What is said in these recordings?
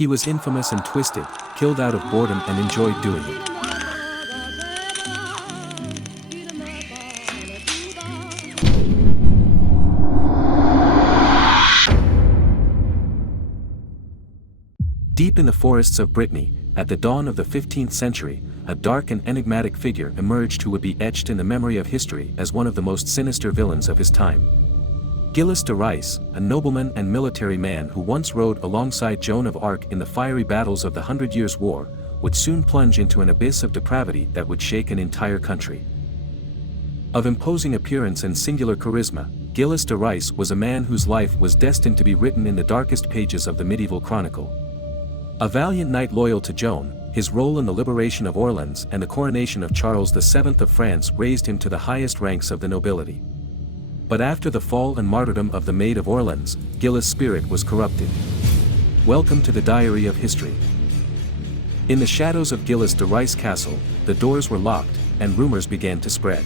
He was infamous and twisted, killed out of boredom and enjoyed doing it. Deep in the forests of Brittany, at the dawn of the 15th century, a dark and enigmatic figure emerged who would be etched in the memory of history as one of the most sinister villains of his time. Gilles de Rais, a nobleman and military man who once rode alongside Joan of Arc in the fiery battles of the 100 Years' War, would soon plunge into an abyss of depravity that would shake an entire country. Of imposing appearance and singular charisma, Gilles de Rais was a man whose life was destined to be written in the darkest pages of the medieval chronicle. A valiant knight loyal to Joan, his role in the liberation of Orleans and the coronation of Charles VII of France raised him to the highest ranks of the nobility. But after the fall and martyrdom of the Maid of Orleans, Gilles' spirit was corrupted. Welcome to the diary of history. In the shadows of Gilles de Rais castle, the doors were locked, and rumors began to spread.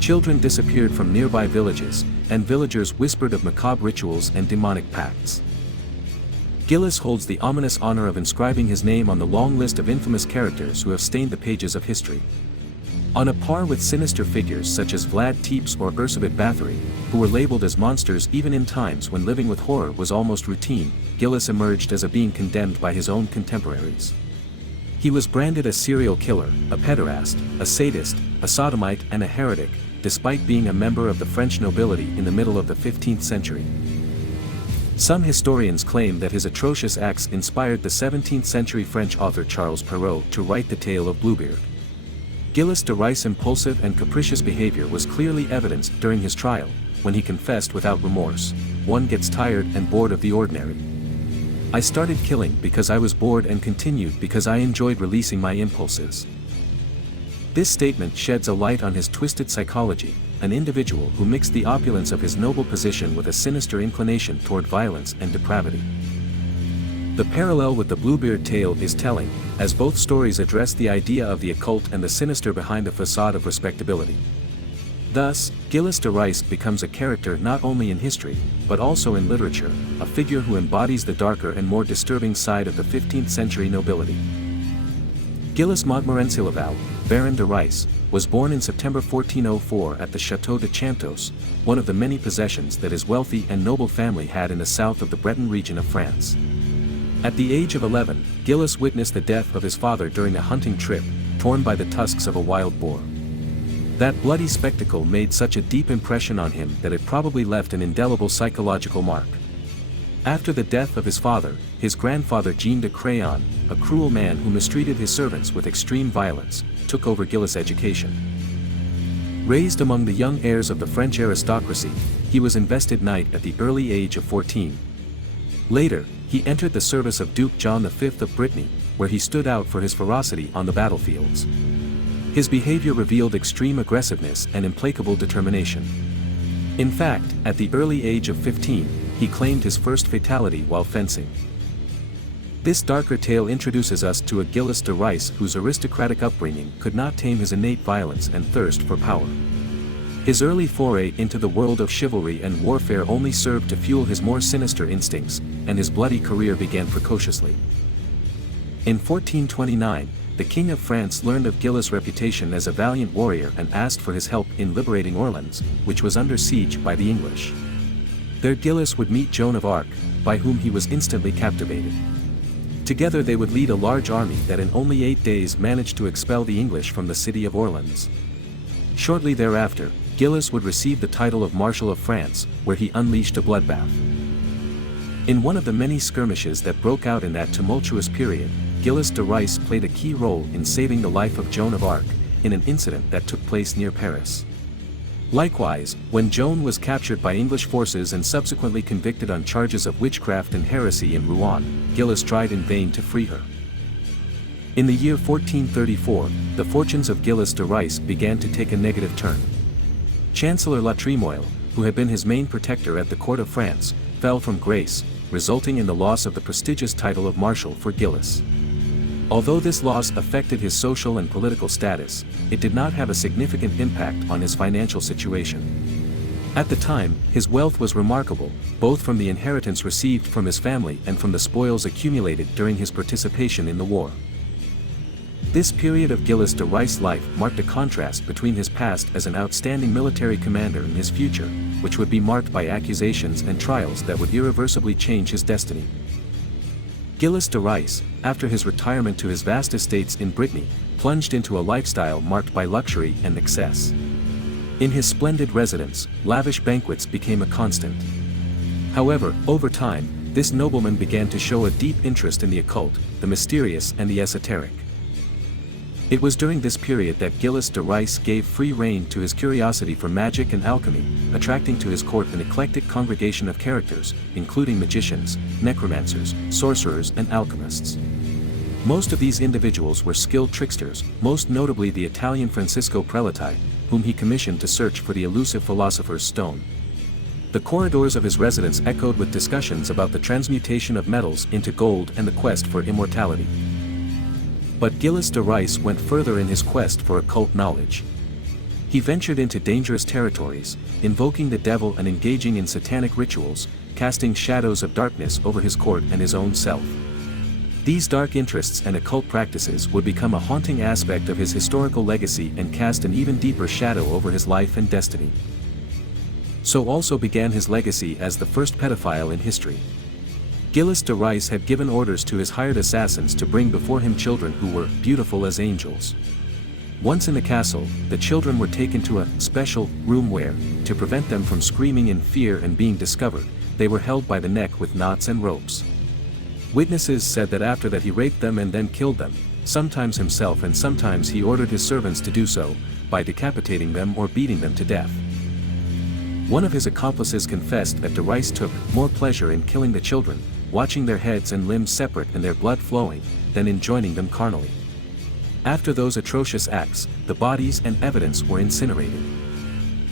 Children disappeared from nearby villages, and villagers whispered of macabre rituals and demonic pacts. Gilles holds the ominous honor of inscribing his name on the long list of infamous characters who have stained the pages of history. On a par with sinister figures such as Vlad Tepes or Ursula Bathory, who were labeled as monsters even in times when living with horror was almost routine, Gilles emerged as a being condemned by his own contemporaries. He was branded a serial killer, a pederast, a sadist, a sodomite and a heretic, despite being a member of the French nobility in the middle of the 15th century. Some historians claim that his atrocious acts inspired the 17th-century French author Charles Perrault to write the tale of Bluebeard. Gilles de Rais' impulsive and capricious behavior was clearly evidenced during his trial, when he confessed without remorse, "One gets tired and bored of the ordinary. I started killing because I was bored and continued because I enjoyed releasing my impulses." This statement sheds a light on his twisted psychology, an individual who mixed the opulence of his noble position with a sinister inclination toward violence and depravity. The parallel with the Bluebeard tale is telling, as both stories address the idea of the occult and the sinister behind the facade of respectability. Thus, Gilles de Rais becomes a character not only in history, but also in literature, a figure who embodies the darker and more disturbing side of the 15th century nobility. Gilles Montmorency-Laval, Baron de Rais, was born in September 1404 at the Château de Chantos, one of the many possessions that his wealthy and noble family had in the south of the Breton region of France. At the age of 11, Gilles witnessed the death of his father during a hunting trip, torn by the tusks of a wild boar. That bloody spectacle made such a deep impression on him that it probably left an indelible psychological mark. After the death of his father, his grandfather Jean de Craon, a cruel man who mistreated his servants with extreme violence, took over Gilles' education. Raised among the young heirs of the French aristocracy, he was invested knight at the early age of 14. Later, he entered the service of Duke John V of Brittany, where he stood out for his ferocity on the battlefields. His behavior revealed extreme aggressiveness and implacable determination. In fact, at the early age of 15, he claimed his first fatality while fencing. This darker tale introduces us to a Gilles de Rais whose aristocratic upbringing could not tame his innate violence and thirst for power. His early foray into the world of chivalry and warfare only served to fuel his more sinister instincts, and his bloody career began precociously. In 1429, the King of France learned of Gilles' reputation as a valiant warrior and asked for his help in liberating Orleans, which was under siege by the English. There Gilles would meet Joan of Arc, by whom he was instantly captivated. Together they would lead a large army that in only 8 days managed to expel the English from the city of Orleans. Shortly thereafter, Gilles would receive the title of Marshal of France, where he unleashed a bloodbath. In one of the many skirmishes that broke out in that tumultuous period, Gilles de Rais played a key role in saving the life of Joan of Arc, in an incident that took place near Paris. Likewise, when Joan was captured by English forces and subsequently convicted on charges of witchcraft and heresy in Rouen, Gilles tried in vain to free her. In the year 1434, the fortunes of Gilles de Rais began to take a negative turn. Chancellor La Tremoille, who had been his main protector at the court of France, fell from grace, resulting in the loss of the prestigious title of Marshal for Gilles. Although this loss affected his social and political status, it did not have a significant impact on his financial situation. At the time, his wealth was remarkable, both from the inheritance received from his family and from the spoils accumulated during his participation in the war. This period of Gilles de Rais' life marked a contrast between his past as an outstanding military commander and his future, which would be marked by accusations and trials that would irreversibly change his destiny. Gilles de Rais, after his retirement to his vast estates in Brittany, plunged into a lifestyle marked by luxury and excess. In his splendid residence, lavish banquets became a constant. However, over time, this nobleman began to show a deep interest in the occult, the mysterious and the esoteric. It was during this period that Gilles de Rais gave free rein to his curiosity for magic and alchemy, attracting to his court an eclectic congregation of characters, including magicians, necromancers, sorcerers and alchemists. Most of these individuals were skilled tricksters, most notably the Italian Francisco Prelati, whom he commissioned to search for the elusive philosopher's stone. The corridors of his residence echoed with discussions about the transmutation of metals into gold and the quest for immortality. But Gilles de Rais went further in his quest for occult knowledge. He ventured into dangerous territories, invoking the devil and engaging in satanic rituals, casting shadows of darkness over his court and his own self. These dark interests and occult practices would become a haunting aspect of his historical legacy and cast an even deeper shadow over his life and destiny. So also began his legacy as the first pedophile in history. Gilles de Rais had given orders to his hired assassins to bring before him children who were beautiful as angels. Once in the castle, the children were taken to a special room where, to prevent them from screaming in fear and being discovered, they were held by the neck with knots and ropes. Witnesses said that after that he raped them and then killed them, sometimes himself and sometimes he ordered his servants to do so, by decapitating them or beating them to death. One of his accomplices confessed that de Rais took more pleasure in killing the children, watching their heads and limbs separate and their blood flowing, than in joining them carnally. After those atrocious acts, the bodies and evidence were incinerated.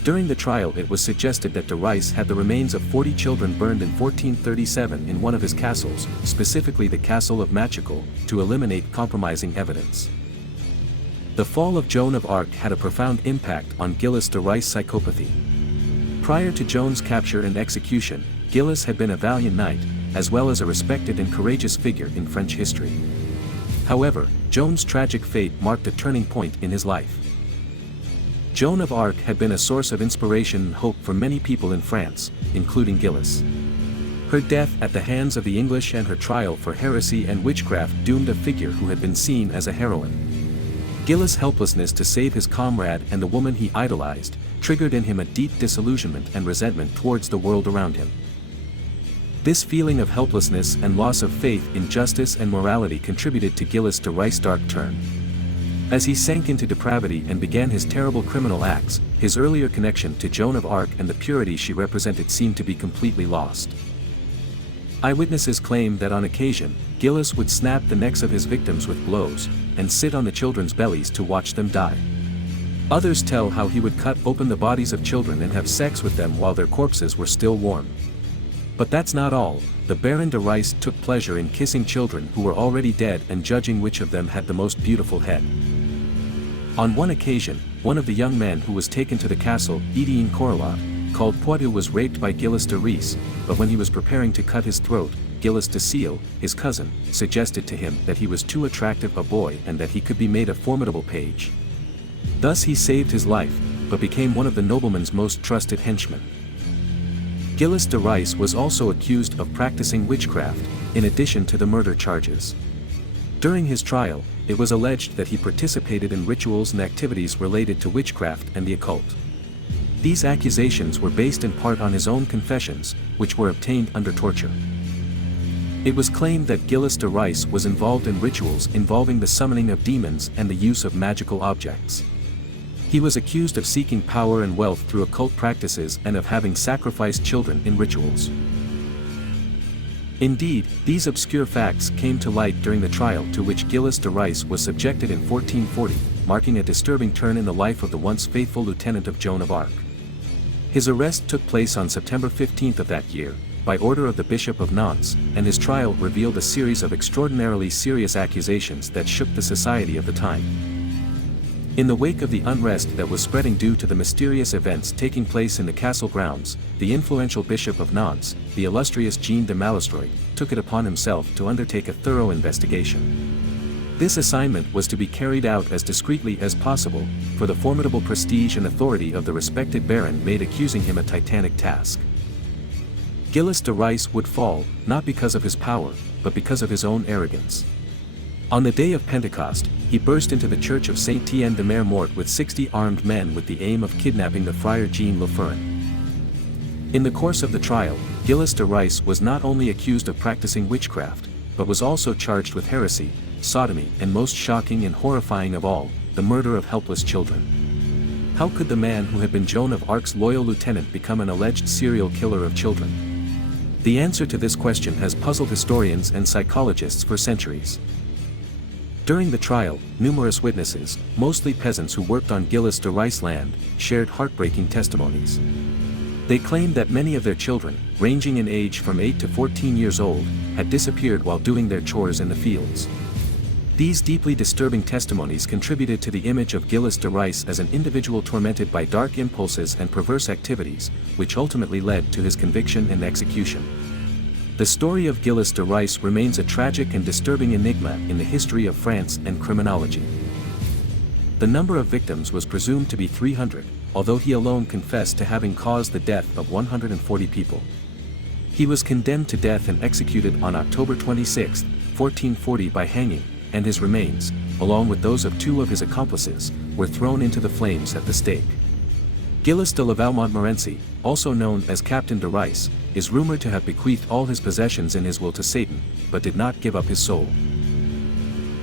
During the trial it was suggested that de Rais had the remains of 40 children burned in 1437 in one of his castles, specifically the castle of Machical, to eliminate compromising evidence. The fall of Joan of Arc had a profound impact on Gilles de Rais' psychopathy. Prior to Joan's capture and execution, Gilles had been a valiant knight, as well as a respected and courageous figure in French history. However, Joan's tragic fate marked a turning point in his life. Joan of Arc had been a source of inspiration and hope for many people in France, including Gilles. Her death at the hands of the English and her trial for heresy and witchcraft doomed a figure who had been seen as a heroine. Gilles' helplessness to save his comrade and the woman he idolized, triggered in him a deep disillusionment and resentment towards the world around him. This feeling of helplessness and loss of faith in justice and morality contributed to Gilles de Rais' dark turn. As he sank into depravity and began his terrible criminal acts, his earlier connection to Joan of Arc and the purity she represented seemed to be completely lost. Eyewitnesses claim that on occasion, Gilles would snap the necks of his victims with blows, and sit on the children's bellies to watch them die. Others tell how he would cut open the bodies of children and have sex with them while their corpses were still warm. But that's not all. The Baron de Rais took pleasure in kissing children who were already dead and judging which of them had the most beautiful head. On one occasion, one of the young men who was taken to the castle, Étienne Correlat, called Poitou, was raped by Gilles de Rais, but when he was preparing to cut his throat, Gilles de Sille, his cousin, suggested to him that he was too attractive a boy and that he could be made a formidable page. Thus he saved his life, but became one of the nobleman's most trusted henchmen. Gilles de Rais was also accused of practicing witchcraft, in addition to the murder charges. During his trial, it was alleged that he participated in rituals and activities related to witchcraft and the occult. These accusations were based in part on his own confessions, which were obtained under torture. It was claimed that Gilles de Rais was involved in rituals involving the summoning of demons and the use of magical objects. He was accused of seeking power and wealth through occult practices and of having sacrificed children in rituals. Indeed, these obscure facts came to light during the trial to which Gilles de Rais was subjected in 1440, marking a disturbing turn in the life of the once faithful lieutenant of Joan of Arc. His arrest took place on September 15 of that year, by order of the Bishop of Nantes, and his trial revealed a series of extraordinarily serious accusations that shook the society of the time. In the wake of the unrest that was spreading due to the mysterious events taking place in the castle grounds, the influential Bishop of Nantes, the illustrious Gilles de Rais, took it upon himself to undertake a thorough investigation. This assignment was to be carried out as discreetly as possible, for the formidable prestige and authority of the respected baron made accusing him a titanic task. Gilles de Rais would fall, not because of his power, but because of his own arrogance. On the day of Pentecost, he burst into the church of Saint-Étienne de Mer-Morte with 60 armed men with the aim of kidnapping the friar Jean Lauferin. In the course of the trial, Gilles de Rais was not only accused of practicing witchcraft, but was also charged with heresy, sodomy, and most shocking and horrifying of all, the murder of helpless children. How could the man who had been Joan of Arc's loyal lieutenant become an alleged serial killer of children? The answer to this question has puzzled historians and psychologists for centuries. During the trial, numerous witnesses, mostly peasants who worked on Gilles de Rais land, shared heartbreaking testimonies. They claimed that many of their children, ranging in age from 8 to 14 years old, had disappeared while doing their chores in the fields. These deeply disturbing testimonies contributed to the image of Gilles de Rais as an individual tormented by dark impulses and perverse activities, which ultimately led to his conviction and execution. The story of Gilles de Rais remains a tragic and disturbing enigma in the history of France and criminology. The number of victims was presumed to be 300, although he alone confessed to having caused the death of 140 people. He was condemned to death and executed on October 26, 1440 by hanging, and his remains, along with those of 2 of his accomplices, were thrown into the flames at the stake. Gilles de Montmorency, also known as Captain de Rais, is rumored to have bequeathed all his possessions in his will to Satan, but did not give up his soul.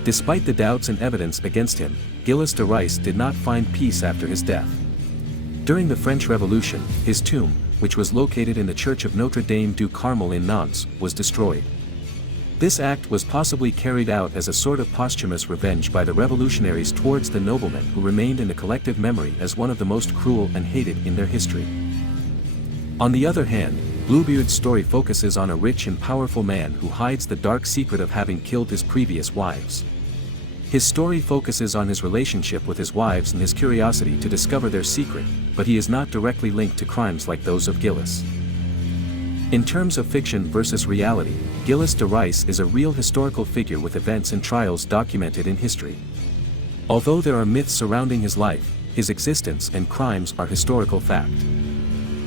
Despite the doubts and evidence against him, Gilles de Rais did not find peace after his death. During the French Revolution, his tomb, which was located in the church of Notre Dame du Carmel in Nantes, was destroyed. This act was possibly carried out as a sort of posthumous revenge by the revolutionaries towards the nobleman who remained in the collective memory as one of the most cruel and hated in their history. On the other hand, Bluebeard's story focuses on a rich and powerful man who hides the dark secret of having killed his previous wives. His story focuses on his relationship with his wives and his curiosity to discover their secret, but he is not directly linked to crimes like those of Gilles. In terms of fiction versus reality, Gilles de Rais is a real historical figure with events and trials documented in history. Although there are myths surrounding his life, his existence and crimes are historical fact.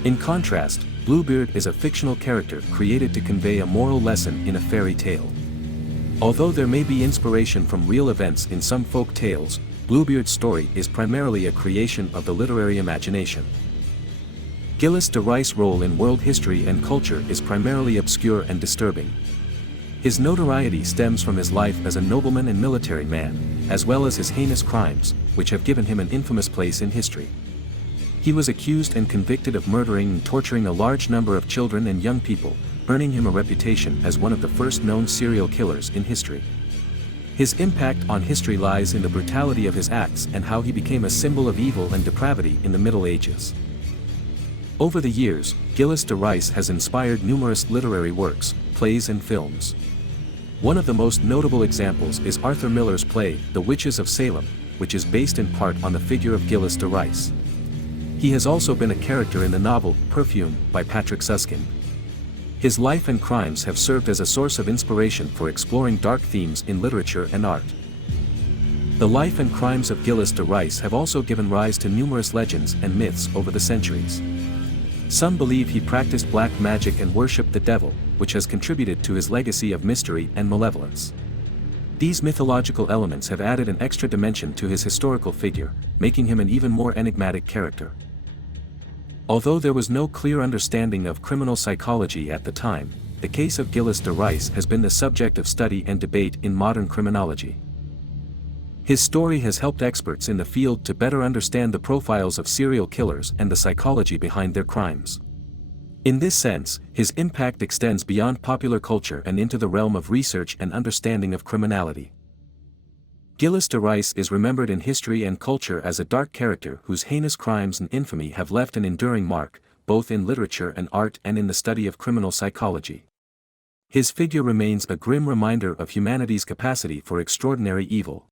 In contrast, Bluebeard is a fictional character created to convey a moral lesson in a fairy tale. Although there may be inspiration from real events in some folk tales, Bluebeard's story is primarily a creation of the literary imagination. Gilles de Rais' role in world history and culture is primarily obscure and disturbing. His notoriety stems from his life as a nobleman and military man, as well as his heinous crimes, which have given him an infamous place in history. He was accused and convicted of murdering and torturing a large number of children and young people, earning him a reputation as one of the first known serial killers in history. His impact on history lies in the brutality of his acts and how he became a symbol of evil and depravity in the Middle Ages. Over the years, Gilles de Rais has inspired numerous literary works, plays and films. One of the most notable examples is Arthur Miller's play, The Witches of Salem, which is based in part on the figure of Gilles de Rais. He has also been a character in the novel, Perfume, by Patrick Suskind. His life and crimes have served as a source of inspiration for exploring dark themes in literature and art. The life and crimes of Gilles de Rais have also given rise to numerous legends and myths over the centuries. Some believe he practiced black magic and worshipped the devil, which has contributed to his legacy of mystery and malevolence. These mythological elements have added an extra dimension to his historical figure, making him an even more enigmatic character. Although there was no clear understanding of criminal psychology at the time, the case of Gilles de Rais has been the subject of study and debate in modern criminology. His story has helped experts in the field to better understand the profiles of serial killers and the psychology behind their crimes. In this sense, his impact extends beyond popular culture and into the realm of research and understanding of criminality. Gilles de Rais is remembered in history and culture as a dark character whose heinous crimes and infamy have left an enduring mark, both in literature and art and in the study of criminal psychology. His figure remains a grim reminder of humanity's capacity for extraordinary evil.